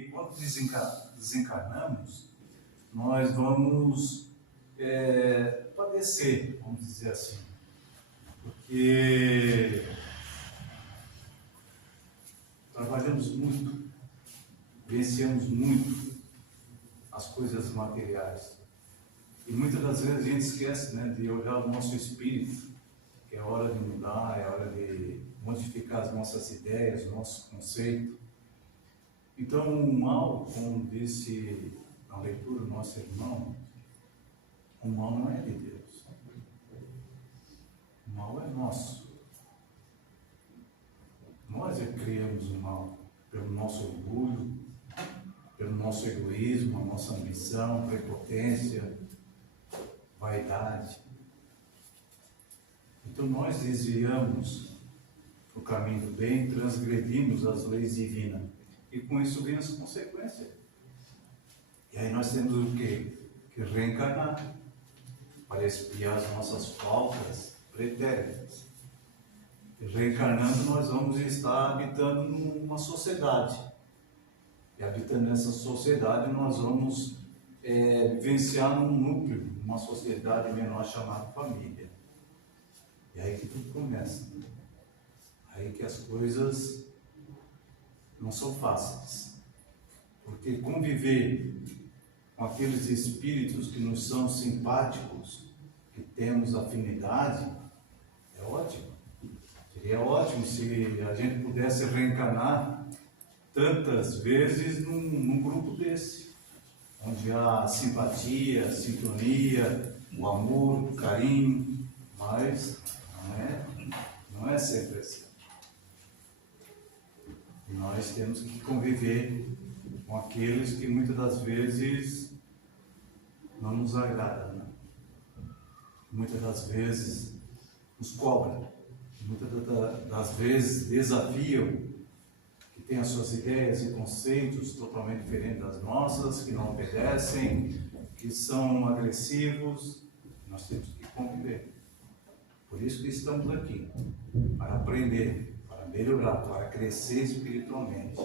que quando desencarnamos, nós vamos padecer, vamos dizer assim, porque trabalhamos muito, vivenciamos muito as coisas materiais. E muitas das vezes a gente esquece, né, de olhar o nosso espírito, que é hora de mudar, é hora de modificar as nossas ideias, o nosso conceito. Então, o mal, como disse na leitura do nosso irmão, o mal não é de Deus. O mal é nosso. Nós é que criamos o mal pelo nosso orgulho, pelo nosso egoísmo, a nossa ambição, prepotência, vaidade. Então nós desviamos o caminho do bem, transgredimos as leis divinas. E com isso vem as consequências. E aí nós temos o quê? Que reencarnar para expiar as nossas faltas pretéritas. E reencarnando nós vamos estar habitando numa sociedade. E habitando nessa sociedade nós vamos vivenciar num núcleo, uma sociedade menor chamada família. E aí que tudo começa. Aí que as coisas não são fáceis. Porque conviver com aqueles espíritos que nos são simpáticos, que temos afinidade, é ótimo. Seria ótimo se a gente pudesse reencarnar tantas vezes num grupo desse, onde há simpatia, sintonia, o amor, o carinho, mas não é sempre assim. E nós temos que conviver com aqueles que muitas das vezes não nos agradam, né? Muitas das vezes nos cobram, muitas das vezes desafiam, que têm as suas ideias e conceitos totalmente diferentes das nossas, que não obedecem, que são agressivos. Nós temos que conviver. Por isso que estamos aqui, para aprender, para melhorar, para crescer espiritualmente.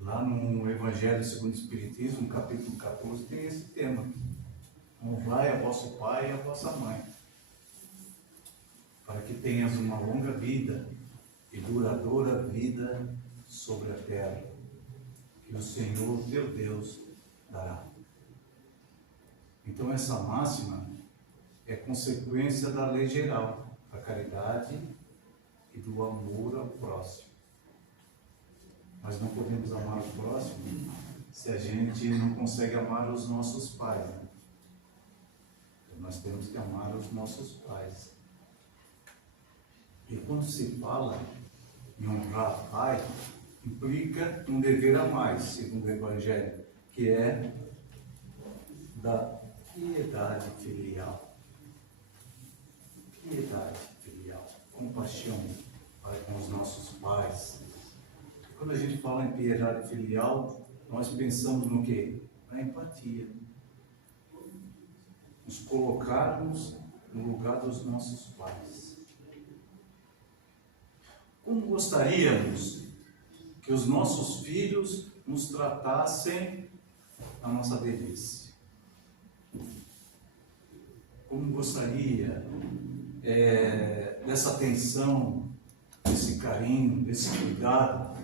Lá no Evangelho segundo o Espiritismo, no capítulo 14, tem esse tema. Honrai a vosso pai e a vossa mãe, para que tenhas uma longa vida e duradoura vida sobre a terra, que o Senhor teu Deus dará. Então essa máxima é consequência da lei geral, da caridade e do amor ao próximo. Nós não podemos amar o próximo se a gente não consegue amar os nossos pais, né? Então, nós temos que amar os nossos pais. E quando se fala em honrar pai, implica um dever a mais, segundo o Evangelho, que é da piedade filial. Piedade filial, compaixão para com os nossos pais. Quando a gente fala em piedade filial, nós pensamos no quê? Na empatia. Nos colocarmos no lugar dos nossos pais. Como gostaríamos que os nossos filhos nos tratassem na nossa velhice? Como gostaria dessa atenção, desse carinho, desse cuidado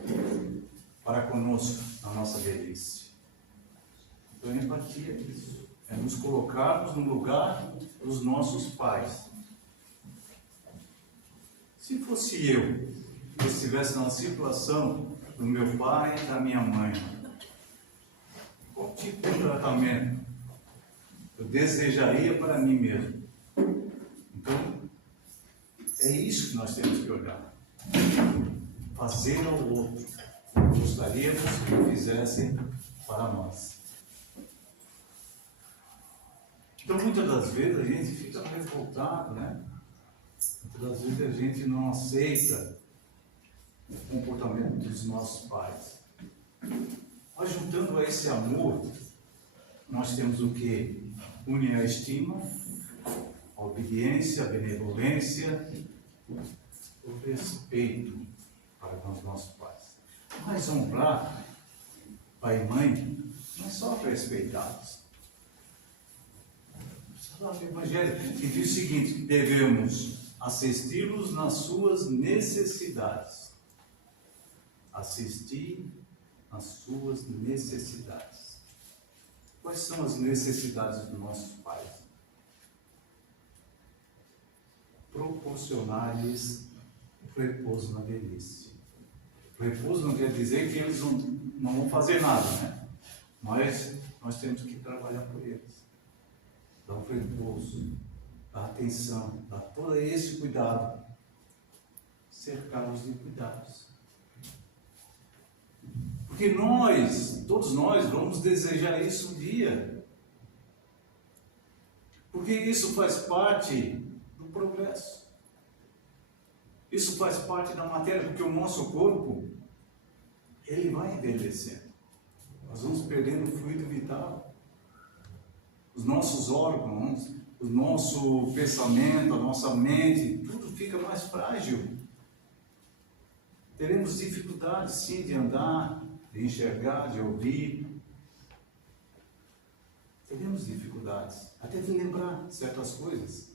para conosco na nossa velhice? Então, a empatia é isso. É nos colocarmos no lugar dos nossos pais. Se fosse eu, que estivesse na situação do meu pai e da minha mãe, qual tipo de tratamento eu desejaria para mim mesmo? Então, é isso que nós temos que olhar. Fazer ao outro. Gostaríamos que fizessem para nós. Então, muitas das vezes a gente fica revoltado, né? Muitas das vezes a gente não aceita o comportamento dos nossos pais. Mas juntando a esse amor, nós temos o que? Une a estima, a obediência, a benevolência, o respeito para com os nossos pais. Mas honrar pai e mãe, não é só para respeitá-los. O Evangelho que diz o seguinte, que devemos assisti-los nas suas necessidades. Assistir nas suas necessidades. Quais são as necessidades dos nossos pais? Proporcionar-lhes repouso na velhice. Repouso não quer dizer que eles não vão fazer nada, né? Mas nós temos que trabalhar por eles. Dar um repouso, dar atenção, dar todo esse cuidado. Cercá-los de cuidados. Porque todos nós, vamos desejar isso um dia. Porque isso faz parte do progresso. Isso faz parte da matéria, porque o nosso corpo, ele vai envelhecendo. Nós vamos perdendo o fluido vital. Os nossos órgãos, o nosso pensamento, a nossa mente, tudo fica mais frágil. Teremos dificuldade, sim, de andar, de enxergar, de ouvir. Teremos dificuldades, até de lembrar certas coisas.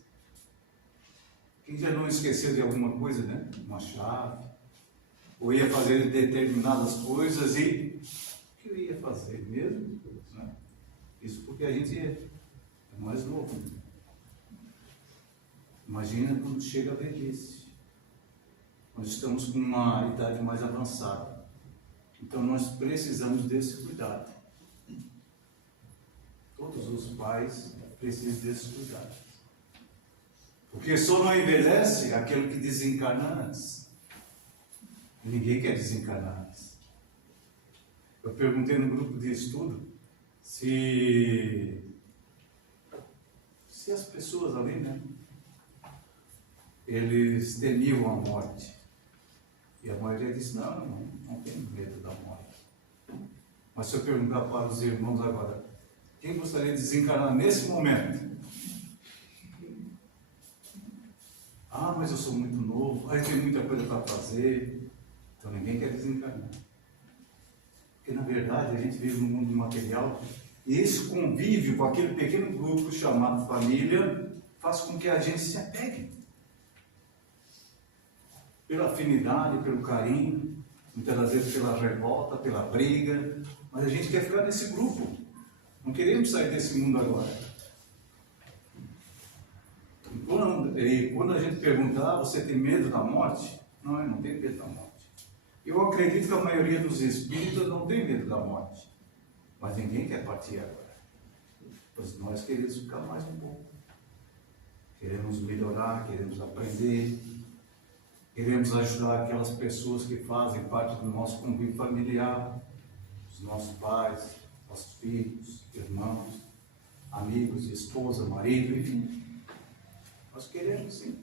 Quem já não esqueceu de alguma coisa, né? Uma chave, ou ia fazer determinadas coisas e o que eu ia fazer mesmo? Né? Isso porque a gente é mais novo. Né? Imagina quando chega a velhice. Nós estamos com uma idade mais avançada. Então nós precisamos desse cuidado. Todos os pais precisam desse cuidado. Porque só não envelhece aquele que desencarna antes. Ninguém quer desencarnar antes. Eu perguntei no grupo de estudo se as pessoas ali, né? Eles temiam a morte. E a maioria disse, não tenho medo da morte. Mas se eu perguntar para os irmãos agora, quem gostaria de desencarnar nesse momento? Mas eu sou muito novo, eu tenho muita coisa para fazer. Então ninguém quer desencarnar. Porque na verdade a gente vive num mundo material e esse convívio com aquele pequeno grupo chamado família faz com que a gente se apegue. Pela afinidade, pelo carinho, muitas das vezes pela revolta, pela briga, mas a gente quer ficar nesse grupo. Não queremos sair desse mundo agora. E quando a gente pergunta, você tem medo da morte? Não, eu não tenho medo da morte. Eu acredito que a maioria dos espíritos não tem medo da morte. Mas ninguém quer partir agora. Pois nós queremos ficar mais um pouco. Queremos melhorar, queremos aprender. Queremos ajudar aquelas pessoas que fazem parte do nosso convívio familiar. Os nossos pais, nossos filhos, irmãos, amigos, esposa, marido, enfim. Nós queremos sim.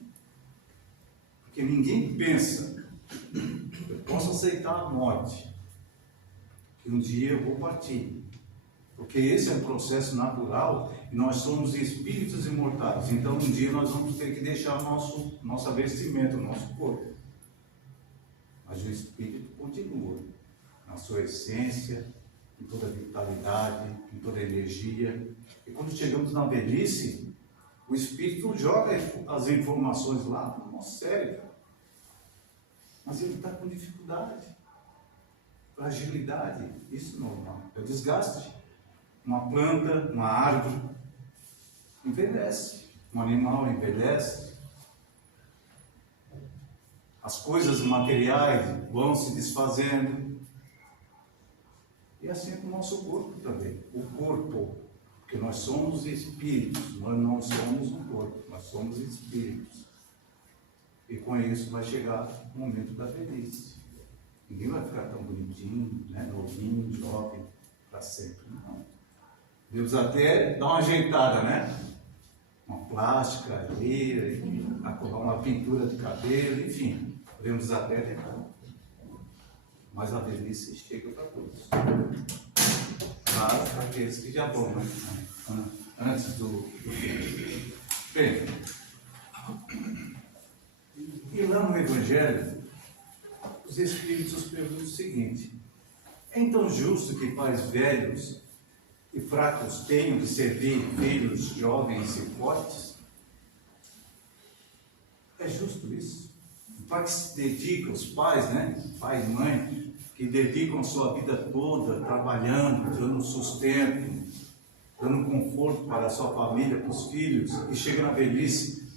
Porque ninguém pensa, eu posso aceitar a morte, que um dia eu vou partir. Porque esse é um processo natural e nós somos espíritos imortais. Então um dia nós vamos ter que deixar nossa vestimenta, o nosso corpo. Mas o espírito continua na sua essência, em toda a vitalidade, em toda a energia. E quando chegamos na velhice, o espírito joga as informações lá no nosso cérebro. Mas ele está com dificuldade, fragilidade. Isso não é o desgaste. Uma planta, uma árvore, envelhece. Um animal envelhece. As coisas materiais vão se desfazendo. E assim com o nosso corpo também. O corpo. Porque nós somos espíritos, nós não somos um corpo, nós somos espíritos. E com isso vai chegar o momento da velhice. Ninguém vai ficar tão bonitinho, né, novinho, jovem, para sempre. Não. Deus até dá uma ajeitada, né? Uma plástica, areia, uma pintura de cabelo, enfim. Podemos até tentar. Mas a velhice chega para todos. Para aqueles que já vão, né? Antes do fim. Bem, e lá no Evangelho, os Espíritos perguntam o seguinte: É então justo que pais velhos e fracos tenham de servir filhos jovens e fortes? É justo isso? O pai que se dedica, os pais, né? Pai e mãe, que dedicam a sua vida toda trabalhando, dando sustento, dando conforto para a sua família, para os filhos, e chega na velhice.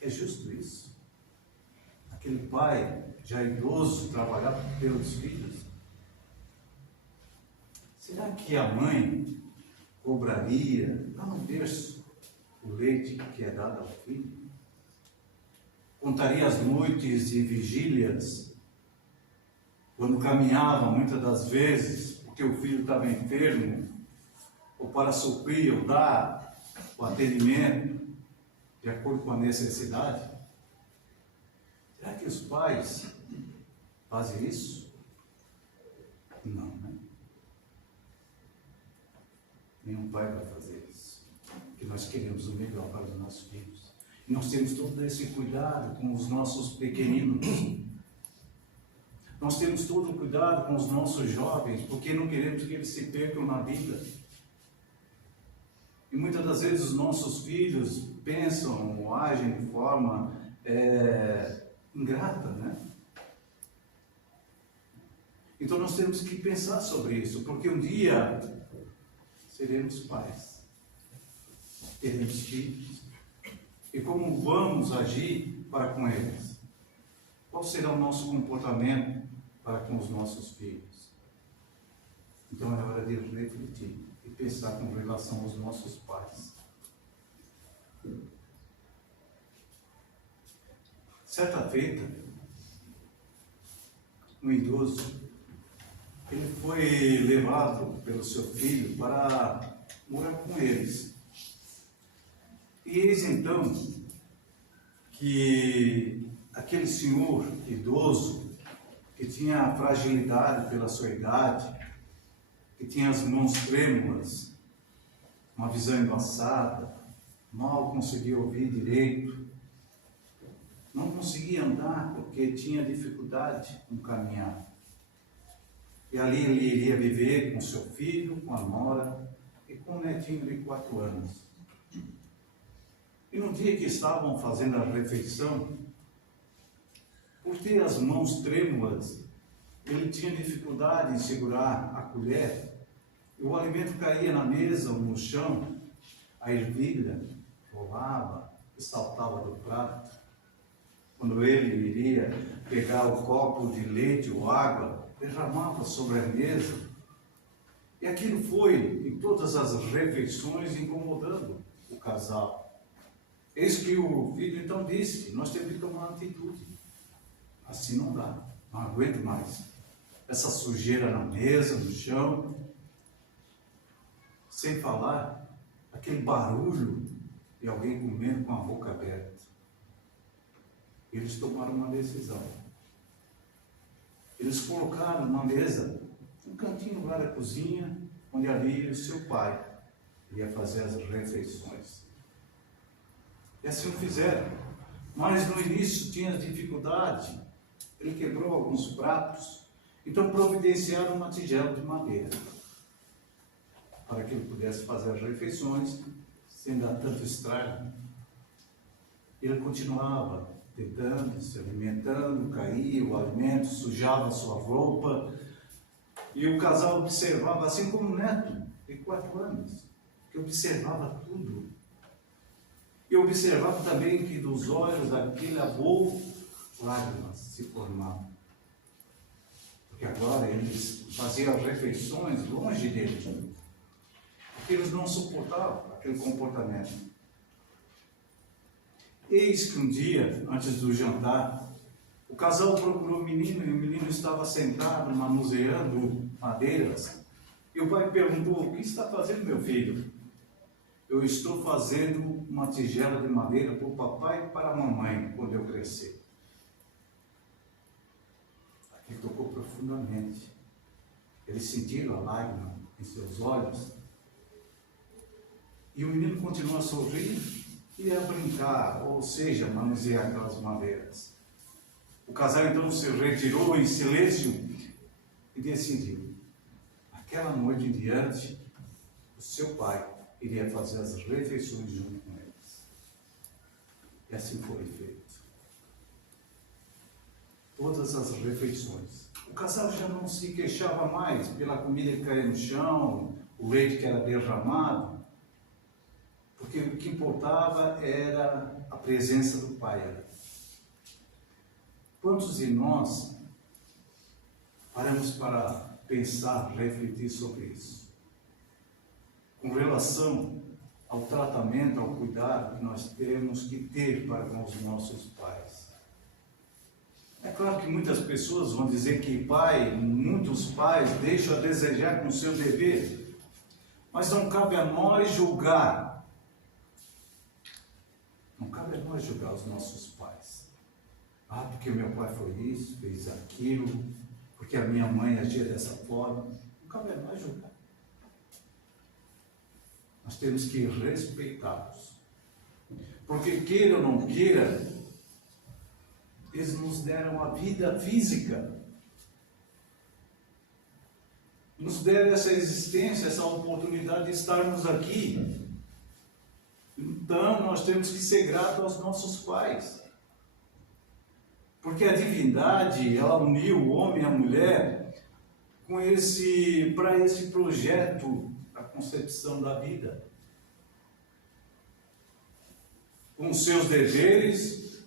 É justo isso? Aquele pai já idoso trabalhar pelos filhos? Será que a mãe cobraria, lá no berço, o leite que é dado ao filho? Contaria as noites e vigílias, quando caminhava muitas das vezes, porque o filho estava enfermo, ou para suprir ou dar o atendimento de acordo com a necessidade? Será que os pais fazem isso? Não, né? Nenhum pai vai fazer isso. Porque nós queremos o melhor para os nossos filhos. E nós temos todo esse cuidado com os nossos pequeninos. Nós temos todo o cuidado com os nossos jovens, porque não queremos que eles se percam na vida. E muitas das vezes os nossos filhos pensam ou agem de forma ingrata, né? Então nós temos que pensar sobre isso, porque um dia seremos pais, teremos filhos, e como vamos agir para com eles? Qual será o nosso comportamento para com os nossos filhos? Então é hora de refletir e pensar com relação aos nossos pais. Certa feita, um idoso, ele foi levado pelo seu filho para morar com eles. E eis então que aquele senhor idoso, que tinha fragilidade pela sua idade, que tinha as mãos trêmulas, uma visão embaçada, mal conseguia ouvir direito, não conseguia andar porque tinha dificuldade no caminhar. E ali ele iria viver com seu filho, com a nora e com um netinho de 4 anos. E no dia que estavam fazendo a refeição, por ter as mãos trêmulas, ele tinha dificuldade em segurar a colher, e o alimento caía na mesa ou no chão, a ervilha rolava e saltava do prato. Quando ele iria pegar o copo de leite ou água, derramava sobre a mesa. E aquilo foi, em todas as refeições, incomodando o casal. Eis que o filho então disse: nós temos que tomar atitude. Assim não dá, não aguento mais. Essa sujeira na mesa, no chão, sem falar aquele barulho de alguém comendo com a boca aberta. Eles tomaram uma decisão. Eles colocaram uma mesa, um cantinho lá da cozinha, onde ali o seu pai ia fazer as refeições. E assim o fizeram. Mas no início tinha dificuldade. Ele quebrou alguns pratos. Então providenciaram uma tigela de madeira, para que ele pudesse fazer as refeições sem dar tanto estrago. Ele continuava tentando, se alimentando, caía o alimento, sujava a sua roupa, e o casal observava, assim como o neto de 4 anos, que observava tudo. E observava também que dos olhos daquele avô, lágrimas se formavam. Porque agora eles faziam as refeições longe dele, porque eles não suportavam aquele comportamento. Eis que um dia, antes do jantar, o casal procurou o menino, e o menino estava sentado, manuseando madeiras. E o pai perguntou: o que está fazendo, meu filho? Eu estou fazendo uma tigela de madeira para o papai e para a mamãe, quando eu crescer. Aqui tocou profundamente. Eles sentiram a lágrima em seus olhos. E o menino continuou a sorrir e a brincar, ou seja, manusear aquelas madeiras. O casal então se retirou em silêncio e decidiu: aquela noite em diante, o seu pai iria fazer as refeições junto com eles. E assim foi feito. Todas as refeições. O casal já não se queixava mais pela comida que caía no chão, o leite que era derramado, porque o que importava era a presença do pai ali. Quantos de nós paramos para pensar, refletir sobre isso? Com relação ao tratamento, ao cuidado que nós temos que ter para com os nossos pais. É claro que muitas pessoas vão dizer que muitos pais deixam a desejar com o seu dever, mas não cabe a nós julgar. Não cabe a nós julgar os nossos pais. Porque meu pai foi isso, fez aquilo, porque a minha mãe agia dessa forma. Não cabe a nós julgar. Nós temos que respeitá-los. Porque queira ou não queira, eles nos deram a vida física. Nos deram essa existência, essa oportunidade de estarmos aqui. Então, nós temos que ser gratos aos nossos pais. Porque a divindade, ela uniu o homem e a mulher para esse projeto da concepção da vida. Com seus deveres,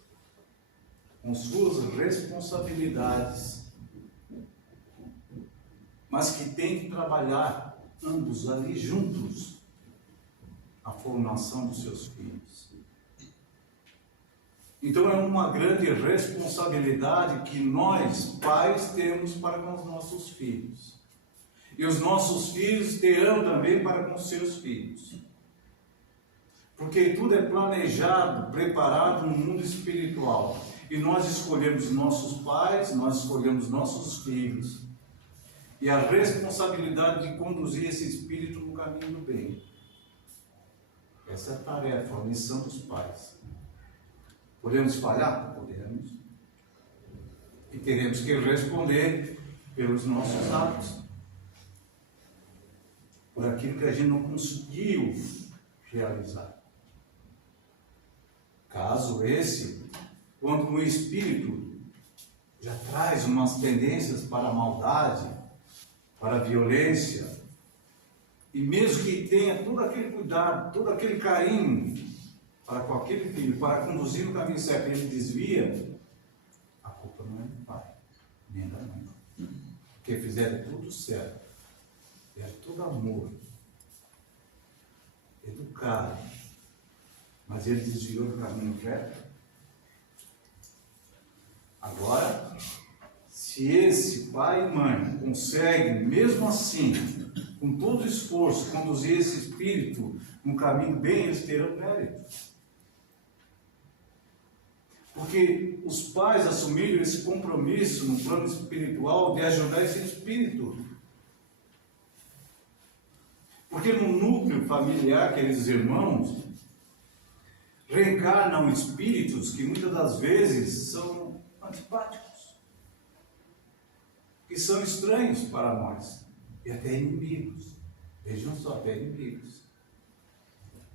com suas responsabilidades, mas que tem que trabalhar ambos ali juntos a formação dos seus filhos. Então é uma grande responsabilidade que nós, pais, temos para com os nossos filhos. E os nossos filhos terão também para com os seus filhos. Porque tudo é planejado, preparado no mundo espiritual. E nós escolhemos nossos pais, nós escolhemos nossos filhos. E a responsabilidade de conduzir esse espírito no caminho do bem. Essa é a tarefa, a missão dos pais. Podemos falhar? Podemos. E teremos que responder pelos nossos atos. Por aquilo que a gente não conseguiu realizar. Caso esse, quando o espírito já traz umas tendências para a maldade, para a violência, e mesmo que tenha todo aquele cuidado, todo aquele carinho para com aquele filho, para conduzir no caminho certo, ele desvia, a culpa não é do pai, nem da mãe. Porque fizeram tudo certo, fizeram tudo amor, educaram, mas ele desviou do caminho reto. Agora, se esse pai e mãe conseguem, mesmo assim, com todo o esforço, conduzir esse espírito no caminho bem, eles terão mérito. Porque os pais assumiram esse compromisso no plano espiritual de ajudar esse espírito. Porque no núcleo familiar, queridos irmãos, reencarnam espíritos que muitas das vezes são antipáticos, que são estranhos para nós, e até inimigos. Vejam só, até inimigos.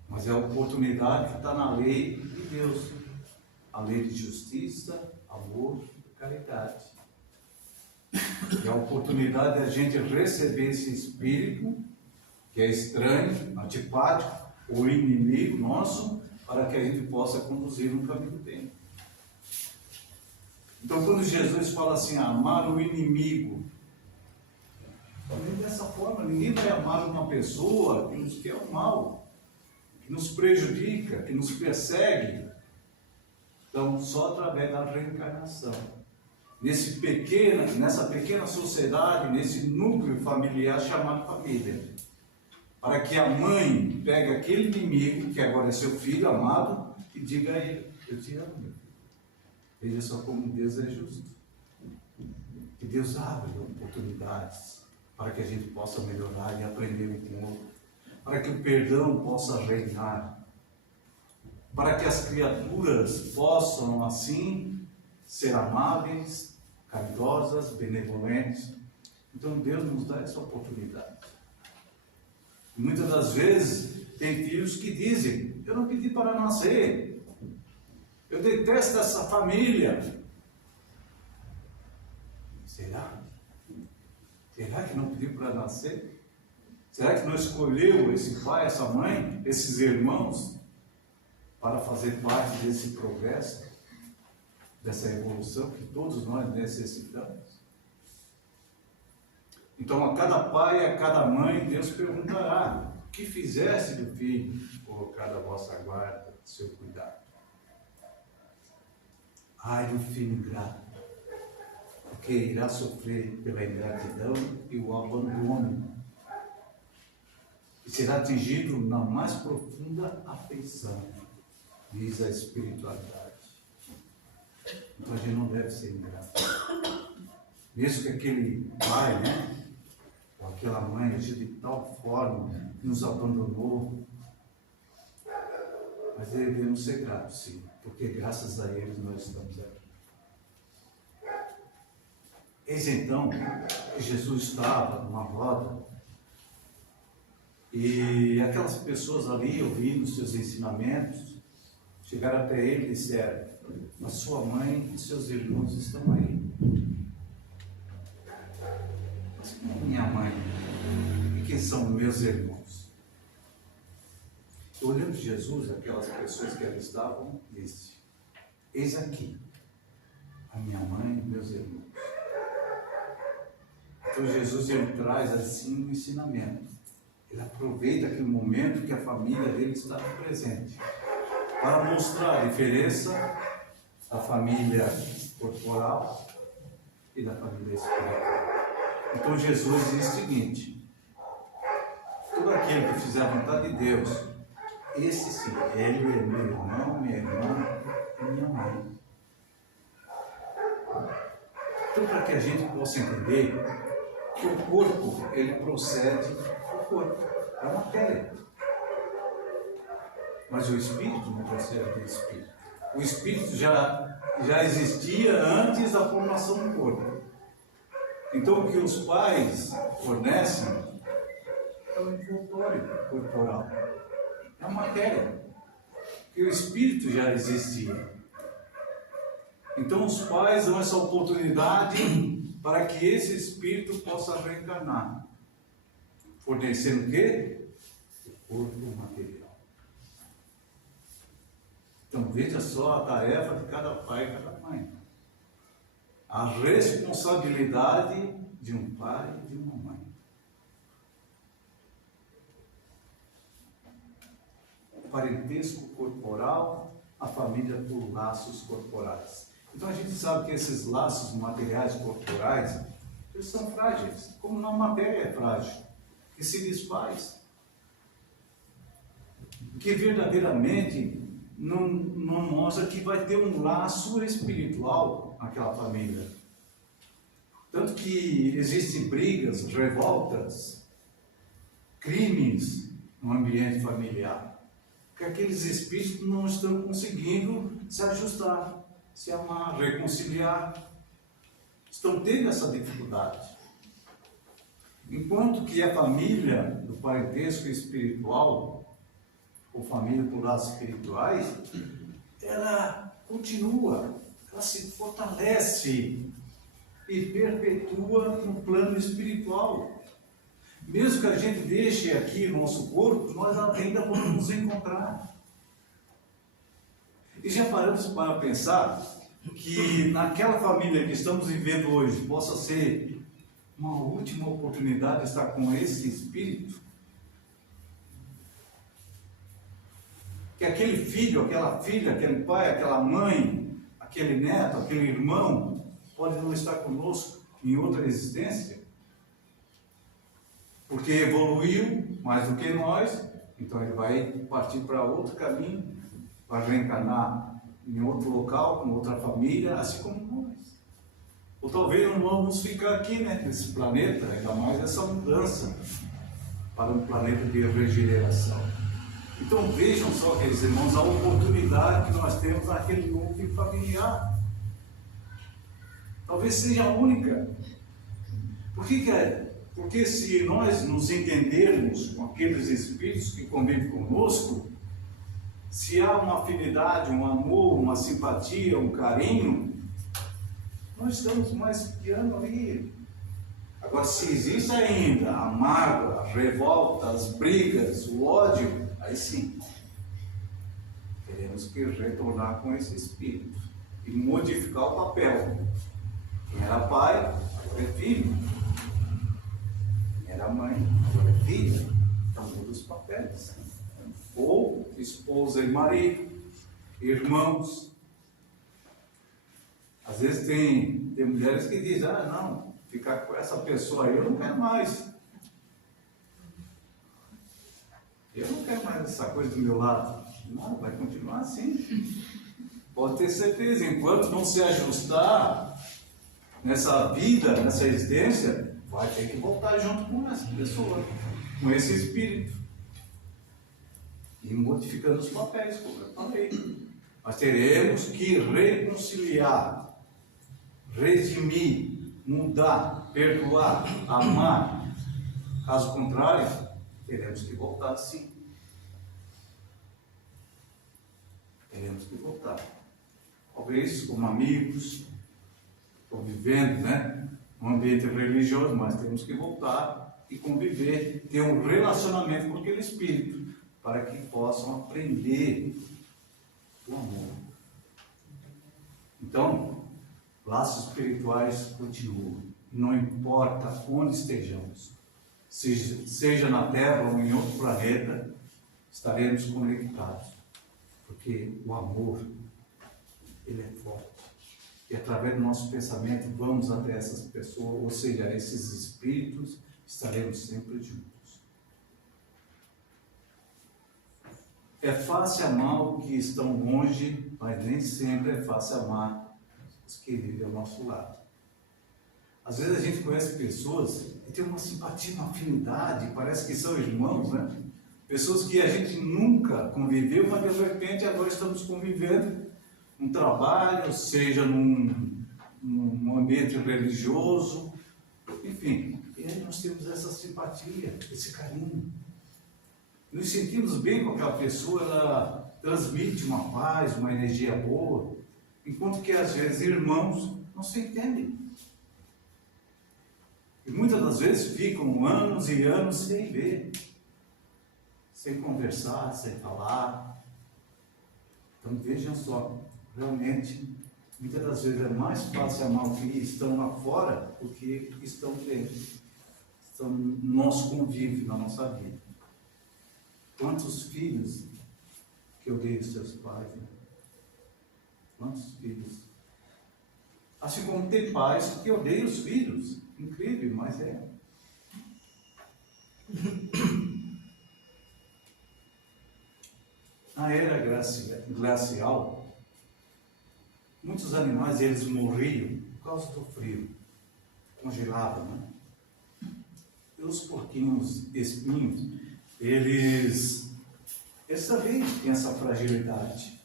Mas é a oportunidade que está na lei de Deus, a lei de justiça, amor e caridade. E a oportunidade de a gente receber esse espírito, que é estranho, antipático, ou inimigo nosso, para que a gente possa conduzir no caminho do bem. Então, quando Jesus fala assim, amar o inimigo, também dessa forma, ninguém vai amar uma pessoa que nos quer o mal, que nos prejudica, que nos persegue. Então, só através da reencarnação. Nessa pequena sociedade, nesse núcleo familiar chamado família. Para que a mãe pegue aquele inimigo, que agora é seu filho amado, e diga a ele, eu te amo, meu filho. Veja só como Deus é justo. Que Deus abre oportunidades para que a gente possa melhorar e aprender um com o outro. Para que o perdão possa reinar. Para que as criaturas possam, assim, ser amáveis, caridosas, benevolentes. Então Deus nos dá essa oportunidade. Muitas das vezes tem filhos que dizem: eu não pedi para nascer, eu detesto essa família. Será? Será que não pediu para nascer? Será que não escolheu esse pai, essa mãe, esses irmãos para fazer parte desse progresso, dessa evolução que todos nós necessitamos? Então, a cada pai, a cada mãe, Deus perguntará: o que fizeste do filho colocado à vossa guarda, seu cuidado? Ai do filho ingrato, porque irá sofrer pela ingratidão e o abandono, e será atingido na mais profunda afeição, diz a espiritualidade. Então a gente não deve ser ingrato. Mesmo que aquele pai, ou aquela mãe agiu de tal forma que nos abandonou, mas devemos ser gratos, sim, porque graças a eles nós estamos aqui. Eis então que Jesus estava numa roda e aquelas pessoas ali ouvindo os seus ensinamentos chegaram até ele e disseram: a sua mãe e seus irmãos estão aí. Mas quem é minha mãe? E quem são meus irmãos? Olhando Jesus, aquelas pessoas que ali estavam, disse: eis aqui a minha mãe e meus irmãos. Então Jesus, ele traz assim um ensinamento. Ele aproveita aquele momento que a família dele está presente para mostrar a diferença da família corporal e da família espiritual. Então Jesus diz o seguinte: todo aquele que fizer a vontade de Deus, esse sim, ele é meu irmão, minha irmã e minha mãe. Então, para que a gente possa entender que o corpo, ele procede do corpo, é a matéria. Mas o espírito não procede do espírito. O espírito já existia antes da formação do corpo. Então, o que os pais fornecem é o envoltório corporal, é a matéria, que o espírito já existia. Então, os pais dão essa oportunidade para que esse espírito possa reencarnar, fornecendo o quê? O corpo material. Então, veja só a tarefa de cada pai e cada mãe. A responsabilidade de um pai e de uma mãe. O parentesco corporal, a família por laços corporais. Então a gente sabe que esses laços materiais corporais, eles são frágeis, como na matéria é frágil, que se desfaz. Que verdadeiramente não mostra que vai ter um laço espiritual naquela família. Tanto que existem brigas, revoltas, crimes no ambiente familiar. Porque aqueles espíritos não estão conseguindo se ajustar, se amar, reconciliar. Estão tendo essa dificuldade. Enquanto que a família do parentesco espiritual, ou família por laços espirituais, ela continua, ela se fortalece e perpetua no plano espiritual. Mesmo que a gente deixe aqui o nosso corpo, nós ainda vamos nos encontrar. E já paramos para pensar que naquela família que estamos vivendo hoje possa ser uma última oportunidade de estar com esse espírito? Que aquele filho, aquela filha, aquele pai, aquela mãe, aquele neto, aquele irmão pode não estar conosco em outra existência? Porque evoluiu mais do que nós, então ele vai partir para outro caminho, vai reencarnar em outro local, com outra família, assim como nós. Ou talvez não vamos ficar aqui, nesse planeta, ainda mais essa mudança para um planeta de regeneração. Então vejam só, queridos irmãos, a oportunidade que nós temos naquele núcleo familiar. Talvez seja a única. Por que Porque se nós nos entendermos com aqueles espíritos que convivem conosco, se há uma afinidade, um amor, uma simpatia, um carinho, nós estamos mais piano ali. Agora, se existe ainda a mágoa, a revolta, as brigas, o ódio, aí sim, teremos que retornar com esse espírito e modificar o papel. Quem era pai, agora é filho. Quem era mãe, agora é filha. Então muda os papéis. Ou esposa e marido, irmãos. Às vezes tem mulheres que dizem, não, ficar com essa pessoa aí eu não quero mais. Eu não quero mais essa coisa do meu lado. Não, vai continuar assim. Pode ter certeza, enquanto não se ajustar nessa vida, nessa existência, vai ter que voltar junto com essa pessoa, com esse espírito. E modificando os papéis, como eu falei. Nós teremos que reconciliar, redimir, mudar, perdoar, amar. Caso contrário, teremos que voltar sim. Teremos que voltar. Talvez como amigos, convivendo, num ambiente religioso, mas temos que voltar e conviver, ter um relacionamento com aquele espírito, para que possam aprender o amor. Então, laços espirituais continuam, não importa onde estejamos, seja na Terra ou em outro planeta, estaremos conectados, porque o amor, ele é forte, e através do nosso pensamento vamos até essas pessoas, ou seja, esses espíritos, estaremos sempre juntos. É fácil amar os que estão longe, mas nem sempre é fácil amar os que vivem ao nosso lado. Às vezes a gente conhece pessoas e tem uma simpatia, uma afinidade, parece que são irmãos, Pessoas que a gente nunca conviveu, mas de repente agora estamos convivendo num trabalho, seja num ambiente religioso, enfim. E aí nós temos essa simpatia, esse carinho. Nos sentimos bem com aquela pessoa, ela transmite uma paz, uma energia boa, enquanto que às vezes irmãos não se entendem. E muitas das vezes ficam anos e anos sem ver, sem conversar, sem falar. Então vejam só, realmente, muitas das vezes é mais fácil amar os que estão lá fora do que estão dentro, estão no nosso convívio, na nossa vida. Quantos filhos que odeiam seus pais, Quantos filhos? Assim como tem pais que odeiam os filhos. Incrível, mas é. Na era glacial, muitos animais eles morriam por causa do frio, congelavam, E os porquinhos espinhos, eles também têm essa fragilidade.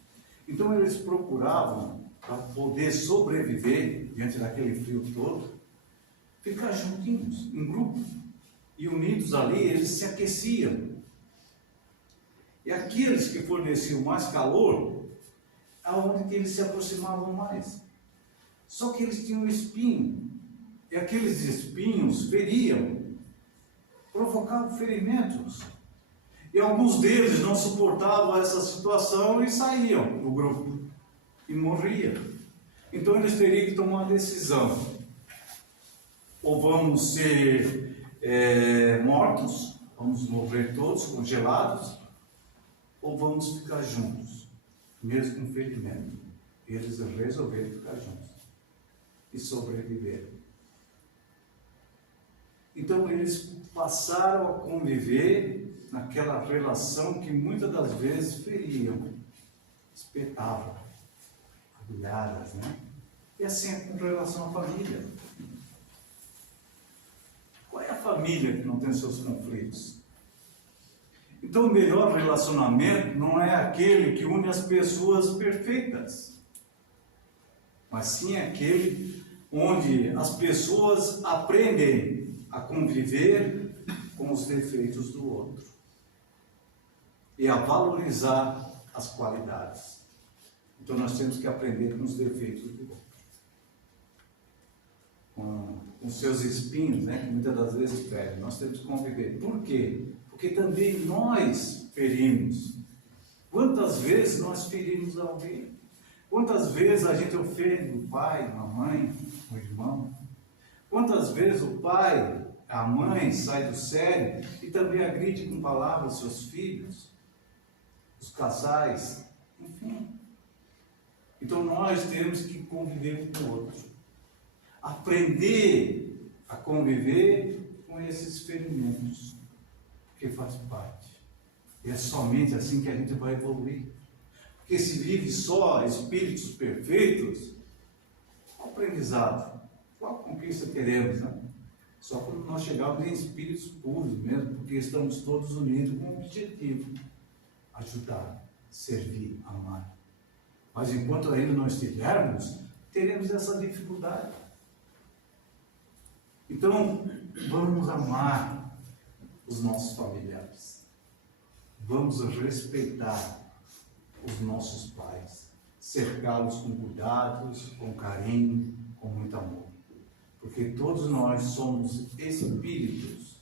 Então eles procuravam, para poder sobreviver diante daquele frio todo, ficar juntinhos, em grupo, e unidos ali, eles se aqueciam. E aqueles que forneciam mais calor, aonde que eles se aproximavam mais. Só que eles tinham espinho, e aqueles espinhos feriam, provocavam ferimentos. E alguns deles não suportavam essa situação e saíam do grupo, e morriam. Então eles teriam que tomar uma decisão. Ou vamos ser mortos, vamos morrer todos, congelados, ou vamos ficar juntos, mesmo com ferimento. Eles resolveram ficar juntos e sobreviver. Então eles passaram a conviver naquela relação que muitas das vezes feriam, espetavam, agulhadas, E assim é com relação à família. Qual é a família que não tem seus conflitos? Então o melhor relacionamento não é aquele que une as pessoas perfeitas, mas sim aquele onde as pessoas aprendem a conviver com os defeitos do outro e a valorizar as qualidades. Então nós temos que aprender com os defeitos do outro, com seus espinhos, né, que muitas das vezes ferem. Nós temos que conviver. Por quê? Porque também nós ferimos. Quantas vezes nós ferimos alguém? Quantas vezes a gente ofende o pai, a mãe, o irmão? Quantas vezes o pai, a mãe sai do sério e também agride com palavras seus filhos, os casais, enfim. Então nós temos que conviver com o outro, aprender a conviver com esses ferimentos, porque faz parte. E é somente assim que a gente vai evoluir. Porque se vive só espíritos perfeitos, qual aprendizado, qual conquista queremos, né? Só quando nós chegarmos em espíritos puros mesmo, porque estamos todos unidos com um objetivo: ajudar, servir, amar. Mas enquanto ainda não estivermos, teremos essa dificuldade. Então, vamos amar os nossos familiares. Vamos respeitar os nossos pais. Cercá-los com cuidados, com carinho, com muito amor. Porque todos nós somos espíritos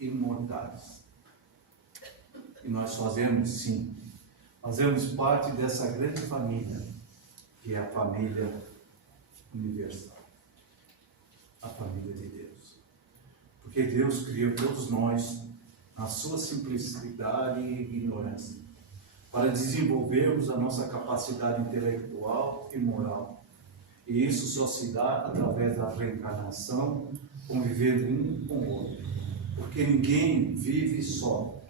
imortais. E nós fazemos parte dessa grande família, que é a família universal, a família de Deus. Porque Deus criou todos nós na sua simplicidade e ignorância, para desenvolvermos a nossa capacidade intelectual e moral. E isso só se dá através da reencarnação, convivendo um com o outro. Porque ninguém vive só.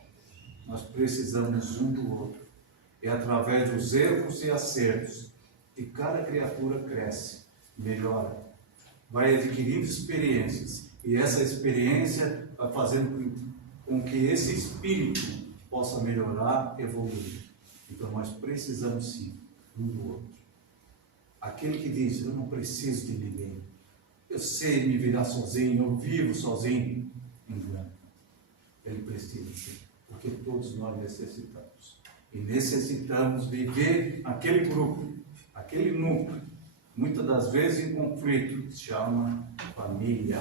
Nós precisamos um do outro. É através dos erros e acertos que cada criatura cresce, melhora, vai adquirindo experiências. E essa experiência vai fazendo com que esse espírito possa melhorar, evoluir. Então nós precisamos sim um do outro. Aquele que diz: eu não preciso de ninguém, eu sei me virar sozinho, eu vivo sozinho, engano. Ele precisa sim, porque todos nós necessitamos. E necessitamos viver aquele grupo, aquele núcleo, muitas das vezes em conflito, que se chama família.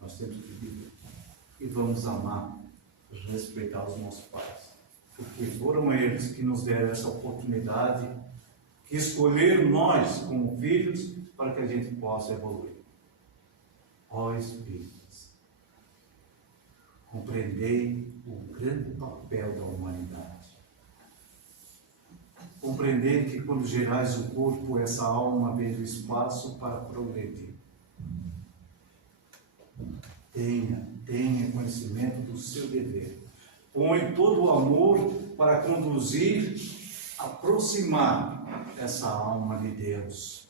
Nós temos que viver. E vamos amar, respeitar os nossos pais. Porque foram eles que nos deram essa oportunidade, que escolheram nós como filhos, para que a gente possa evoluir. Ó Espíritos, compreendei o grande papel da humanidade. Compreendei que quando gerais o corpo, essa alma vem do espaço para progredir. Tenha conhecimento do seu dever. Põe todo o amor para conduzir, aproximar essa alma de Deus.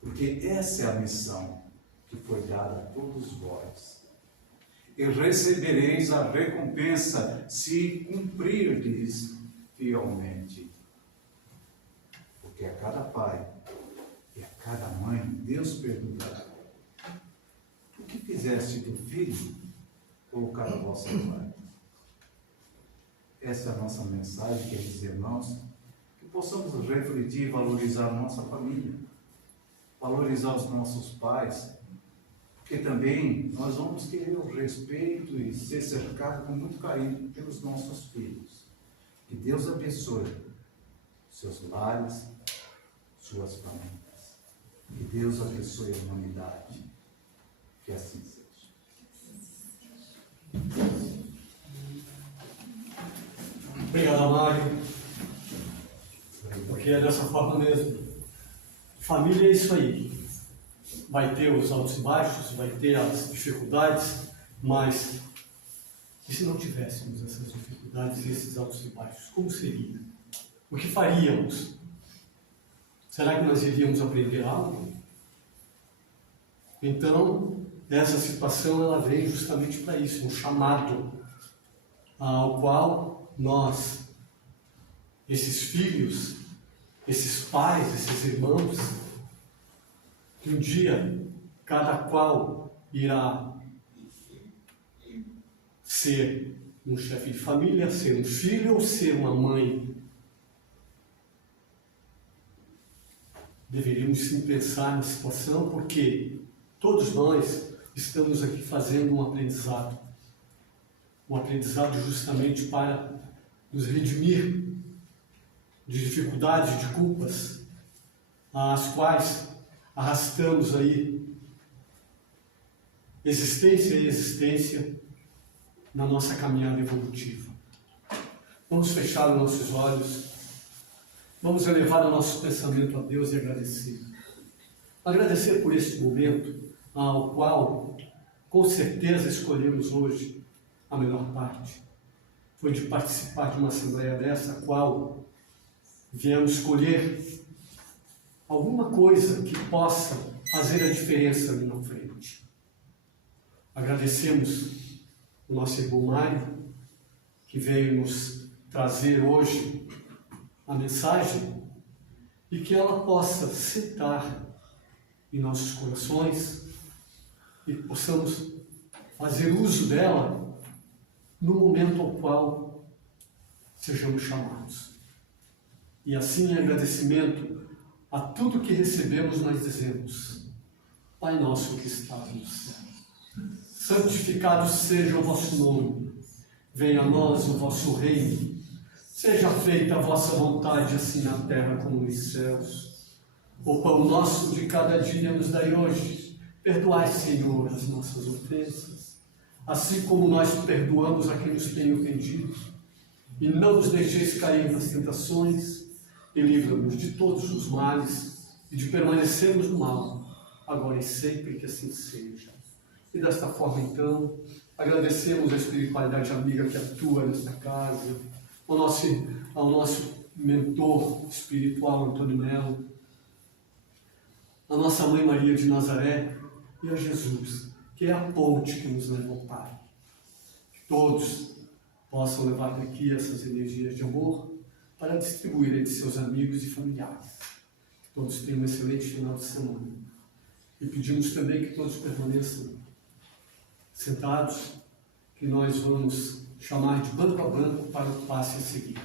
Porque essa é a missão que foi dada a todos vós. E recebereis a recompensa se cumprirdes fielmente. Porque a cada pai e a cada mãe, Deus perguntará: o que fizeste do filho colocar a vossa parte? Essa é a nossa mensagem, queridos irmãos, que possamos refletir e valorizar a nossa família, valorizar os nossos pais, porque também nós vamos querer o respeito e ser cercado com muito carinho pelos nossos filhos. Que Deus abençoe seus lares, suas famílias. Que Deus abençoe a humanidade. Que assim seja. Obrigado, Mário. Porque é dessa forma mesmo. Família é isso aí. Vai ter os altos e baixos, vai ter as dificuldades, mas e se não tivéssemos essas dificuldades e esses altos e baixos, como seria? O que faríamos? Será que nós iríamos aprender algo? Então, essa situação ela veio justamente para isso, um chamado ao qual nós, esses filhos, esses pais, esses irmãos, Um dia, cada qual irá ser um chefe de família, ser um filho ou ser uma mãe. Deveríamos sim pensar na situação, porque todos nós estamos aqui fazendo um aprendizado justamente para nos redimir de dificuldades, de culpas, as quais arrastamos aí existência e existência na nossa caminhada evolutiva. Vamos fechar os nossos olhos, vamos elevar o nosso pensamento a Deus e agradecer. Agradecer por este momento, ao qual, com certeza, escolhemos hoje a melhor parte. Foi de participar de uma assembleia dessa, a qual viemos escolher alguma coisa que possa fazer a diferença ali na frente. Agradecemos o nosso irmão Mário, que veio nos trazer hoje a mensagem e que ela possa sentar em nossos corações e possamos fazer uso dela no momento ao qual sejamos chamados. E assim, em agradecimento a tudo que recebemos, nós dizemos: Pai nosso que estás no céu, santificado seja o vosso nome, venha a nós o vosso reino, seja feita a vossa vontade, assim na terra como nos céus. O pão nosso de cada dia nos dai hoje, perdoai, Senhor, as nossas ofensas, assim como nós perdoamos a quem nos tem ofendido, e não nos deixeis cair nas tentações, e livra-nos de todos os males, e de permanecermos no mal, agora e sempre, que assim seja. E desta forma, então, agradecemos a espiritualidade amiga que atua nesta casa, ao nosso mentor espiritual, Antônio Melo, a nossa Mãe Maria de Nazaré e a Jesus, que é a ponte que nos leva ao Pai. Que todos possam levar daqui essas energias de amor para distribuir entre seus amigos e familiares. Que todos tenham um excelente final de semana. E pedimos também que todos permaneçam sentados, que nós vamos chamar de banco a banco para o passe a seguir.